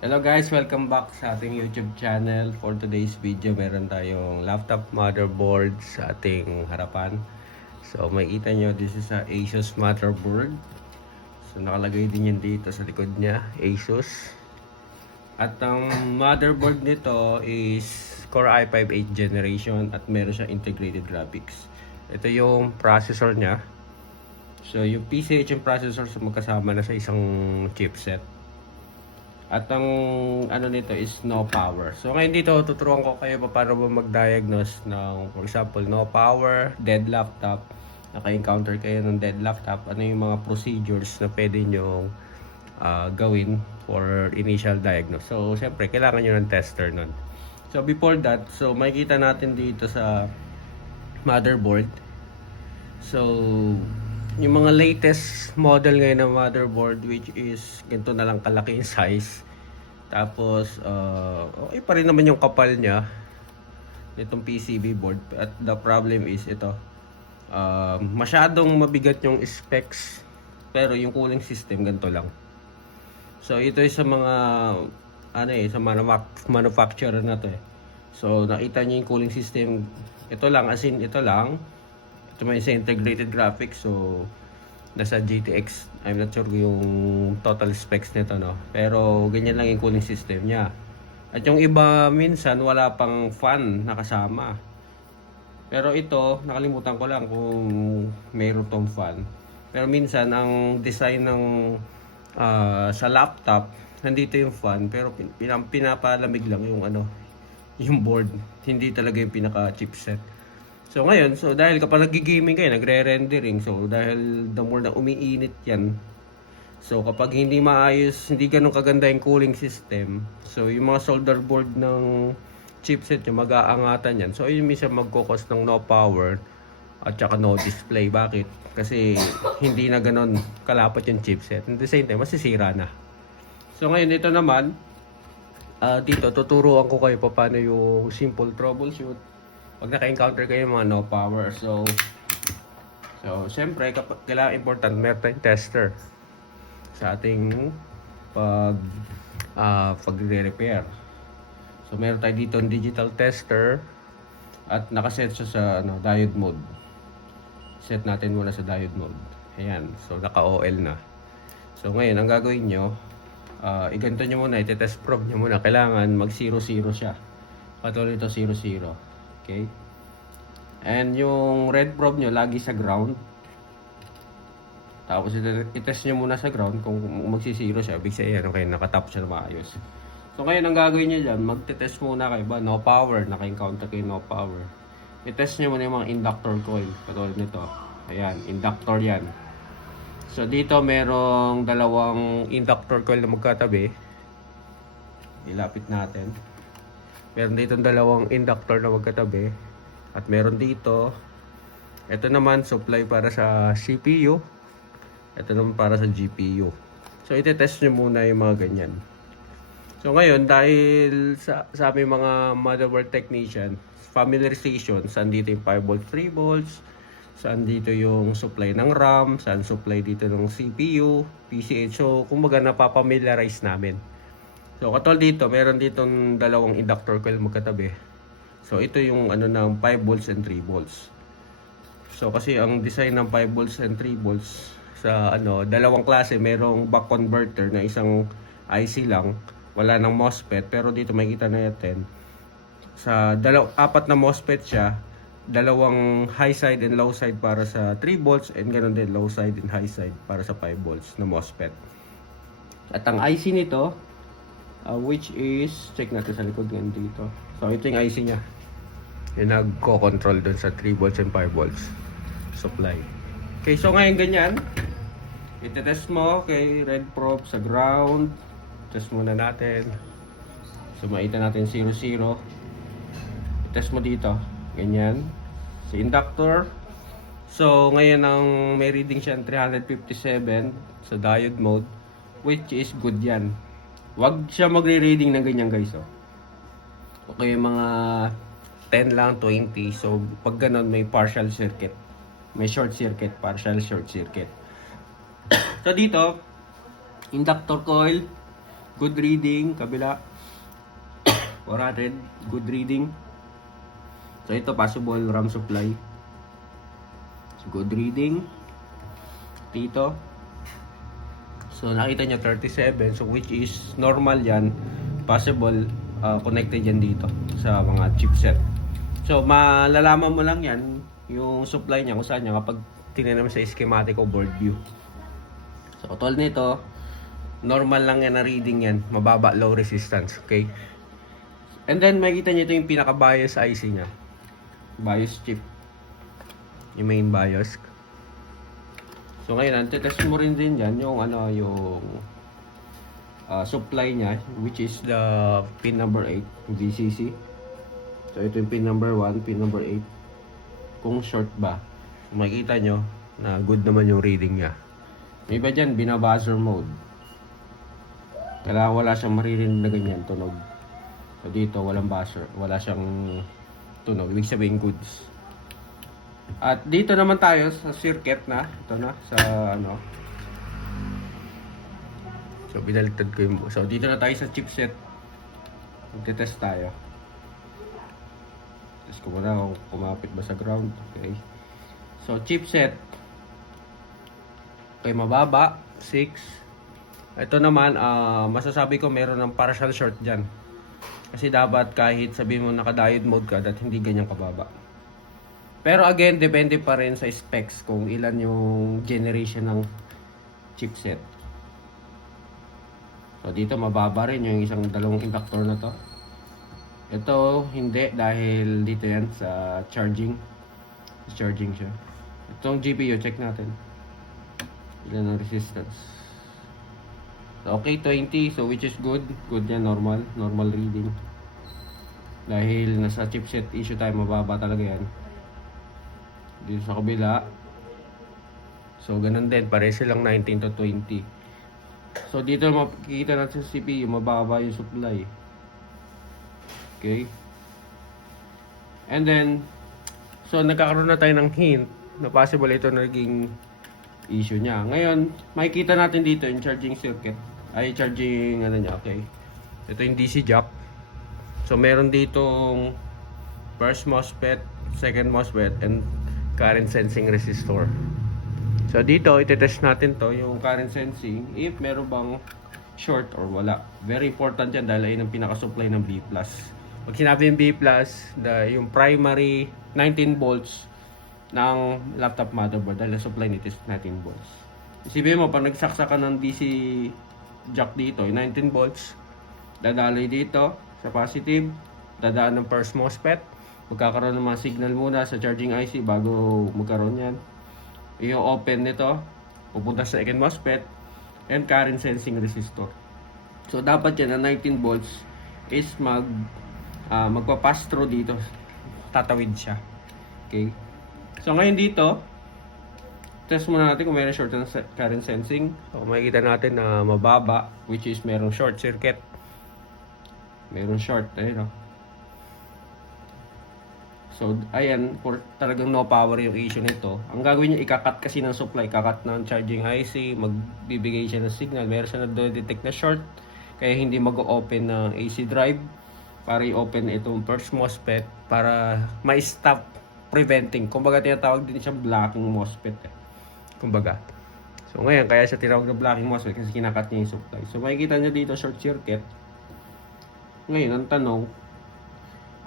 Hello guys, welcome back sa ating YouTube channel. For today's video, meron tayong laptop motherboard sa ating harapan. So makikita nyo, this is a Asus motherboard. So nakalagay din yun dito sa likod niya, Asus. At ang motherboard nito is Core i5 8th generation at meron siyang integrated graphics. Ito yung processor niya. So yung PCH yung processor so magkasama na sa isang chipset. At ang ano nito is no power. So ngayon dito tuturuan ko kayo paano ba mag-diagnose ng, for example, no power, dead laptop. Naka-encounter kayo ng dead laptop. Ano yung mga procedures na pwede nyo gawin for initial diagnose. So syempre kailangan nyo ng tester nun. So before that, so makikita natin dito sa motherboard. So yung mga latest model ngayon ng motherboard, which is ganito na lang kalaki yung size. Tapos okay pa rin naman yung kapal niya nitong PCB board. At the problem is ito, masyadong mabigat yung specs, pero yung cooling system ganito lang. So ito ay sa mga sa manufacturer na to eh. So nakita niyo yung cooling system, ito lang, as in ito lang. Ito may sa integrated graphics, so nasa GTX. I'm not sure yung total specs nito, no, pero ganyan lang yung cooling system niya. At yung iba minsan wala pang fan nakasama, pero ito nakalimutan ko lang kung mayroon tong fan. Pero minsan ang design ng sa laptop nandito yung fan, pero pinapalamig lang yung yung board, hindi talaga yung pinaka chipset. So ngayon, so dahil kapag nag-gaming kayo, nagre-rendering, so dahil the more na umiinit yan, so kapag hindi maayos, hindi ganun kaganda yung cooling system, so yung mga solder board ng chipset yung mag-aangatan yan. So yun minsan magkukos ng no power at saka no display. Bakit? Kasi hindi na ganun kalapot yung chipset. At the same time, masisira na. So ngayon, ito naman, dito tuturuan ko kayo paano yung simple troubleshoot pag naka-encounter kayo mga no power. So syempre, kailangan important meron tayong tester sa ating pag-repair. So meron tayo dito digital tester at nakaset siya sa diode mode. Set natin muna sa diode mode. Ayan, so naka-OL na. So ngayon, ang gagawin nyo, iganto nyo muna, iti-test probe nyo muna. Kailangan mag 0-0 siya. Katulad ito 0-0. Okay? And yung red probe nyo lagi sa ground. Tapos i-test nyo muna sa ground. Kung magsisiro siya, ibig sabihin okay, nakatap siya na maayos. So ngayon ang gagawin nyo dyan, magte-test muna kayo ba no power, naka-encounter kayo no power. I-test nyo muna yung mga inductor coil. Katulad nito. Ayan, inductor yan. So dito merong dalawang inductor coil na magkatabi. Ilapit natin. Meron dito dalawang inductor na magkatabi. At meron dito, ito naman supply para sa CPU. Ito naman para sa GPU. So iti-test nyo muna yung mga ganyan. So ngayon, dahil sa aming mga motherboard technician, familiarization, saan dito yung 5 volts, 3 volts, saan dito yung supply ng RAM, saan supply dito ng CPU, PCH. So kumbaga napapamiliarize namin. So katol dito, meron ditong dalawang inductor coil magkatabi. So ito yung ng 5 volts and 3 volts. So kasi ang design ng 5 volts and 3 volts sa dalawang klase, merong buck converter na isang IC lang, wala nang MOSFET, pero dito makikita natin sa apat na MOSFET siya, dalawang high side and low side para sa 3 volts and ganoon din low side and high side para sa 5 volts na MOSFET. At ang IC nito, which is, check natin sa likod nga dito. So ito yung IC nya, yung nagko-control dun sa 3 volts and 5 volts supply. Okay, so ngayon ganyan, itetest mo kay red probe sa ground. Test muna natin. So makita natin 0-0. Test mo dito, ganyan sa inductor. So ngayon ang may reading siya 357 sa diode mode, which is good yan. Wag siya magre-reading ng ganyan guys, oh. Okay, mga 10 lang, 20. So pag ganun, may partial circuit, may short circuit, partial short circuit. So dito, inductor coil good reading. Kabila 400, good reading. So ito possible RAM supply. So, good reading. Dito. So nakita nyo 37, so which is normal yan. Possible connected yan dito sa mga chipset. So malalaman mo lang yan yung supply niya kung saan niya kapag tinignan mo sa schematic o board view. So katulad nito, normal lang yan na reading yan, mababa, low resistance, okay? And then makikita niyo ito yung pinaka BIOS IC niya, BIOS chip, yung main BIOS. So ngayon, test mo rin din yan yung yung supply niya, which is the pin number 8 VCC. So ito yung pin number 1, pin number 8. Kung short ba, makikita nyo na good naman yung reading niya. May iba dyan, binabuzzer mode. Kailangan wala siyang maririnig na ganyan, tunog. So dito, walang buzzer, wala siyang tunog. Ibig sabihin goods. At dito naman tayo sa circuit na. Ito na, sa So binaliktad ko yung... So dito na tayo sa chipset. Magte-test tayo. Test ko muna kung kumapit ba sa ground. Okay. So chipset. Okay, mababa. 6. Ito naman, masasabi ko meron ng partial short dyan. Kasi dapat kahit sabihin mo naka-diode mode ka, that hindi ganyan kababa. Pero again, depende pa rin sa specs kung ilan yung generation ng chipset. So dito mababa rin yung dalawang inductor na to. Ito hindi dahil dito yan sa charging. Charging siya. Itong GPU, check natin. Ilan ang resistance. So, okay, 20. So which is good. Good yan, normal. Normal reading. Dahil nasa chipset issue tayo, mababa talaga yan. Dito sa kabila. So ganun din, pare silang 19 to 20. So dito makikita natin sa CPU, mababa yung supply. Okay. And then, so nagkakaroon na tayo ng hint na possible ito naging issue niya. Ngayon, makikita natin dito yung charging circuit. Ay, charging niya, okay. Ito yung DC jack. So meron ditong first MOSFET, second MOSFET, and current sensing resistor. So dito, itetest natin to yung current sensing if meron bang short or wala. Very important yan dahil ayun ang pinaka-supply ng B+. Pag sinabi yung B+, yung primary 19 volts ng laptop motherboard dahil ang supply nito is 19 volts. Isipin mo, pag nagsaksa ka ng DC jack dito, yung 19 volts, dadaloy dito sa positive, dadaan ng first MOSFET, magkakaroon ng mga signal muna sa charging IC bago magkaroon yan. Yung open nito, pupunta sa second MOSFET and current sensing resistor. So dapat yan na 19 volts is magpa-pass through dito. Tatawid siya. Okay. So ngayon dito, test muna natin kung mayroon short ng current sensing. So makikita natin na mababa, which is mayroong short circuit. Mayroong short, ayun o. So, ayan, for talagang no power yung issue nito. Ang gagawin niya, ikakat kasi ng supply, kakat ng charging IC, magbibigay siya ng signal. Meron siya na-detect na short, kaya hindi mag-open ng AC drive para i-open itong first MOSFET para ma-stop preventing. Kumbaga, tinatawag din siyang blocking MOSFET. Kumbaga. So, ngayon, kaya siya tinawag na blocking MOSFET kasi kinakat niya yung supply. So, makikita niyo dito, short circuit. Ngayon, ang tanong,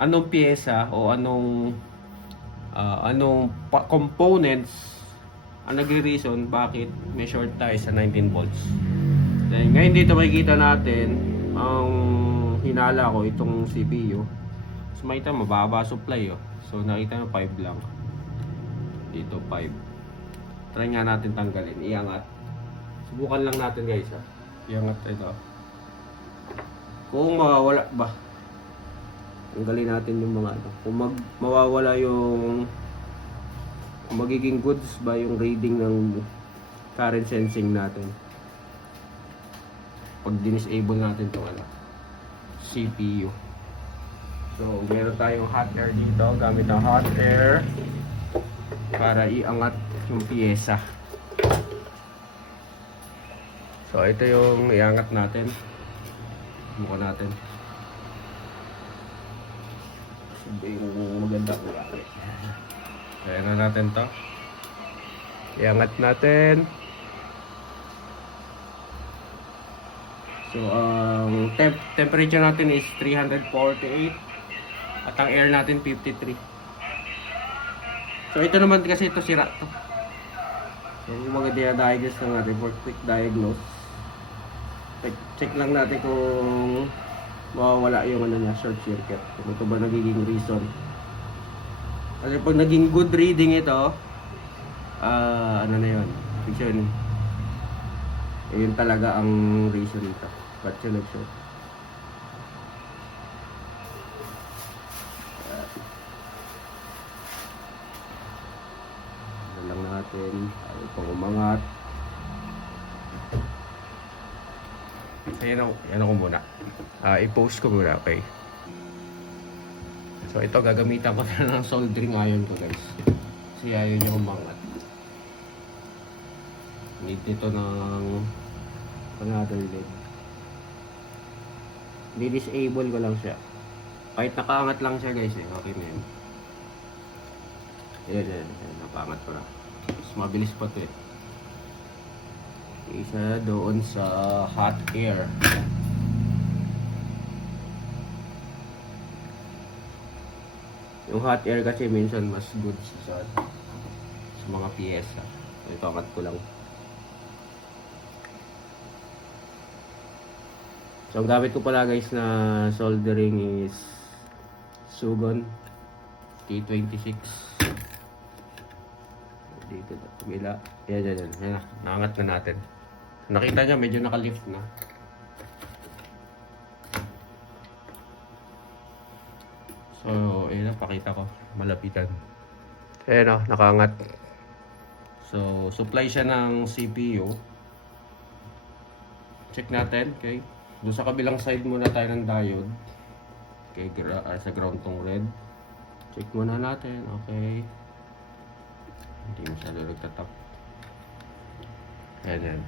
anong pyesa o anong components ang nagre-reason bakit may short tayo sa 19 volts. Then, ngayon dito makikita natin ang hinala ko itong CPU. So makita mababa supply oh. So nakita mo 5 lang. Dito 5. Try nga natin tanggalin, iangat. Subukan lang natin guys ha. Iangat ito. Kung mawawala ba, tanggalin natin yung mga kung mawawala yung magiging goods ba yung reading ng current sensing natin pag disable natin itong CPU. So meron tayong hot air dito, gamit ang hot air para iangat yung piyesa. So ito yung iangat natin. Subukan natin. Sabi yung maganda ko laki. Kaya na natin to. Iangat natin. So, ang temperature natin is 348 at ang air natin 53. So, ito naman kasi ito sira to. So, yung mga diagnose lang natin for quick diagnose. Check lang natin kung mawawala yung ano niya, short circuit. Kung ito ba nagiging reason. Kasi pag naging good reading ito, ano na yun, fiction. Yun talaga ang reason nito. Ba't siya nag-short? Ano lang natin. Ayaw pang umangat. So yan ako muna. I-post ko muna, okay? So ito gagamitan ko na ng soldering iron ko, guys. Kasi ayaw niya umangat. Need nito ng another led. Di-disable ko lang siya. Kahit nakaangat lang siya, guys, eh. Okay na yun. Yan. Nakaangat ko lang. Mas mabilis pa to eh. Isa doon sa hot air. Yung hot air kasi minsan mas good sa mga piyesa. Ito angat ko lang. So ang gamit ko pala, guys, na soldering is Sugon T26. Dito na tumila. Yan. Naangat na natin. Nakita niya medyo naka-lift na. So, ayun, pakita ko. Malapitan. Ayun o, nakaangat. So, supply siya ng CPU. Check natin, okay? Doon sa kabilang side muna tayo ng diode. Okay, sa ground tong red. Check muna natin, okay. Hindi masyado nagtatap. Ayan.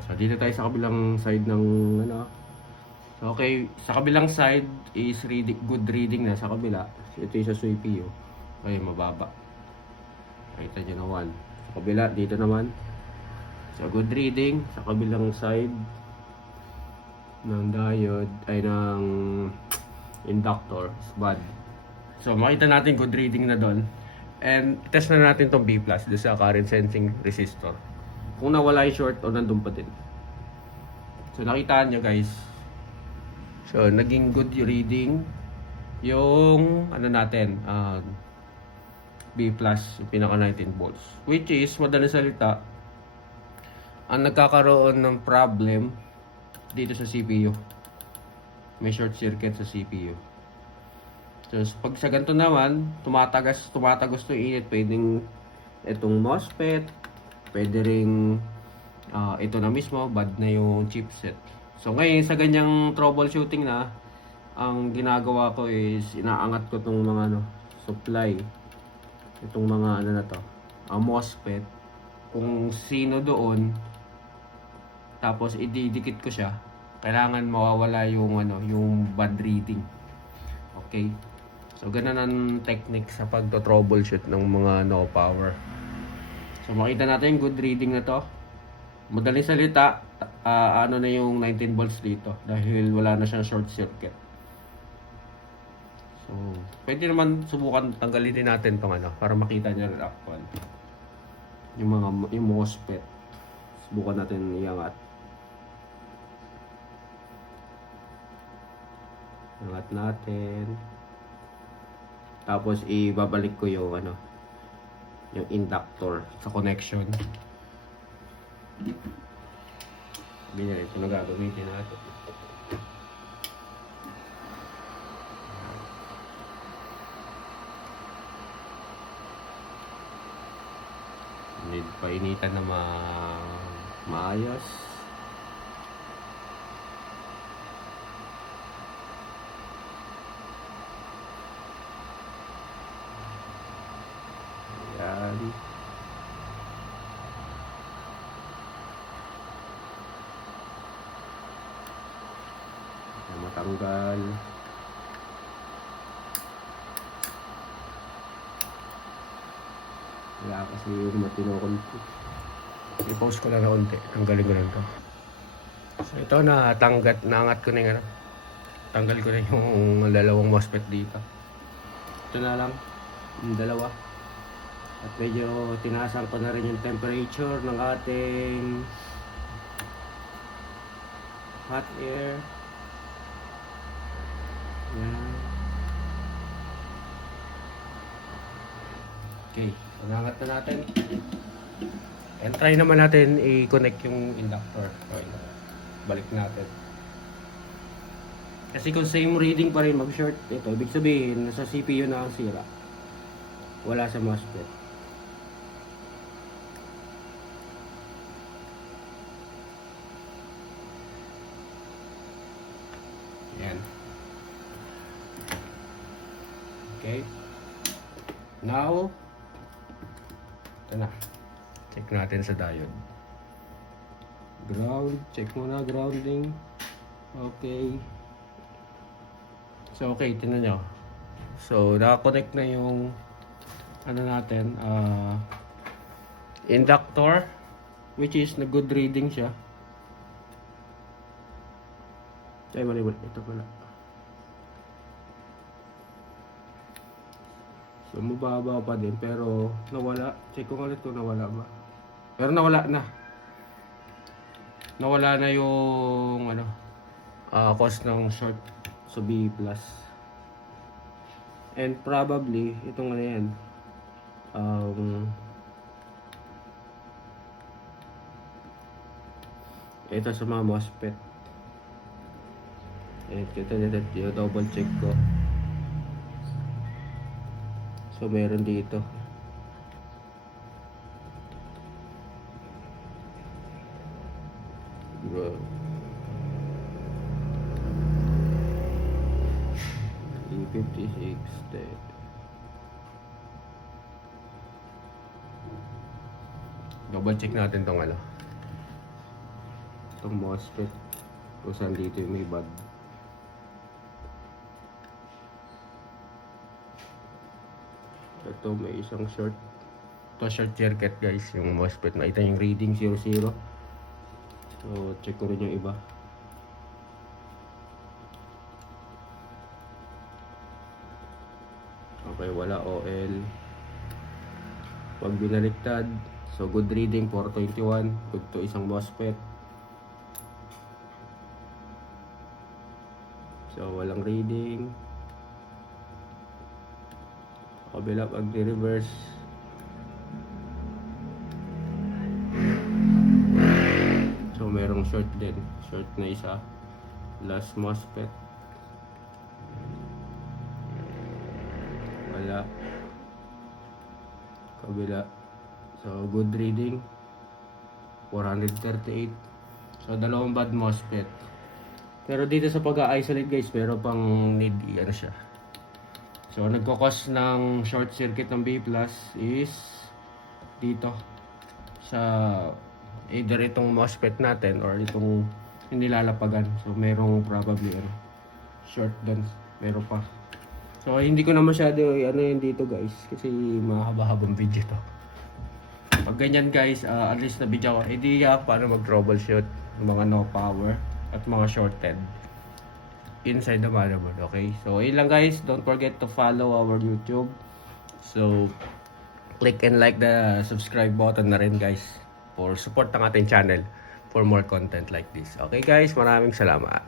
So, dito tayo sa kabilang side ng ano. So, okay, sa kabilang side is good reading na sa kabila. So, ito yung sa CPU. Okay, mababa. Kita nyo na 1. Sa kabila, dito naman. So, good reading sa kabilang side ng diode, ay ng inductor is bad. So, makita natin good reading na doon. And test na natin tong B+, doon sa current sensing resistor. Kung nawala yung short o nandun pa din. So nakitaan nyo, guys. So naging good yung reading. Yung ano natin, B+, yung pinaka 19 volts. Which is, madaling salita, ang nagkakaroon ng problem dito sa CPU. May short circuit sa CPU. So, pag sa ganito naman, tumatagos to init. Pwedeng itong MOSFET, pwede ring ito na mismo, bad na yung chipset. So, ngayon sa ganyang troubleshooting na, ang ginagawa ko is, inaangat ko itong mga supply. Itong mga na to, MOSFET. Kung sino doon, tapos ididikit ko siya, kailangan mawawala yung yung bad reading. Okay? So, ganun ang technique sa pagto-troubleshoot ng mga no power. So, makita natin yung good reading na to. Madaling salita, ano na yung 19 volts dito dahil wala na siyang short circuit. So, pwede naman subukan tanggalin din natin tong para makita niyo rin actual. Yung MOSFET. Subukan natin iangat. Iangat natin. Tapos ibabalik ko yung yung inductor sa connection. Ganyan, ito na gagamitin natin. Need painitan na maayos. Yan. matanggal. Wala kasi yung matinukol ko. I-pause ko lang na konti. Tanggalin ko lang to. So ito naangat ko na yung ano. Tanggal ko na yung dalawang MOSFET dito. Ito na lang. Yung dalawa. At medyo tinasan ko na rin yung temperature ng ating hot air. Yan. Okay, nangangat na natin. And try naman natin i-connect yung inductor. Okay. Balik natin. Kasi kung same reading pa rin mag-short, ito, ibig sabihin, nasa CPU na ang sira. Wala sa MOSFET. Yan. Okay. Now, ito na. Check natin sa diode. Ground. Check muna grounding. Okay. So, okay. Tingnan nyo. So, nakakonect na yung ano natin. Inductor. Which is na good reading siya. Ay, mali. Ito pala. So, mababa pa din. Pero, nawala. Check ko ulit kung nawala ba. Pero nawala na. Nawala na yung ano, cause ng short. So, B+. And probably, itong ano yan. Ito sa mga MOSFET. Ito, double check ko. So, meron dito. Bro. E56. Double check natin tong ano. Itong MOSFET. Kung saan dito yung may bad. Ito may isang short. Ito short circuit guys. Yung MOSFET. Nakita yung reading 00. So check ko rin yung iba. Okay, wala OL. Pag binaliktad, so good reading 421. Good to isang MOSFET. So walang reading. Kabila pag di-reverse. So merong short din. Short na isa. Last MOSFET. Wala. Kabila. So good reading. 438. So dalawang bad MOSFET. Pero dito sa pag-isolate guys, pero pang need ano siya. So nagko-cause ng short circuit ng B+ is dito sa either itong MOSFET natin or itong hindi lalapagan. So merong probably short doon, meron pa. So hindi ko na masyado ano yun dito guys kasi mahaba-habang video to. Pag ganyan guys, at least na video ko idea paano mag-troubleshoot ng mga no power at mga shorted inside the motherboard. Okay, so yun lang guys, don't forget to follow our YouTube. So click and like the subscribe button na rin guys for support ng ating channel for more content like this. Okay guys, maraming salamat.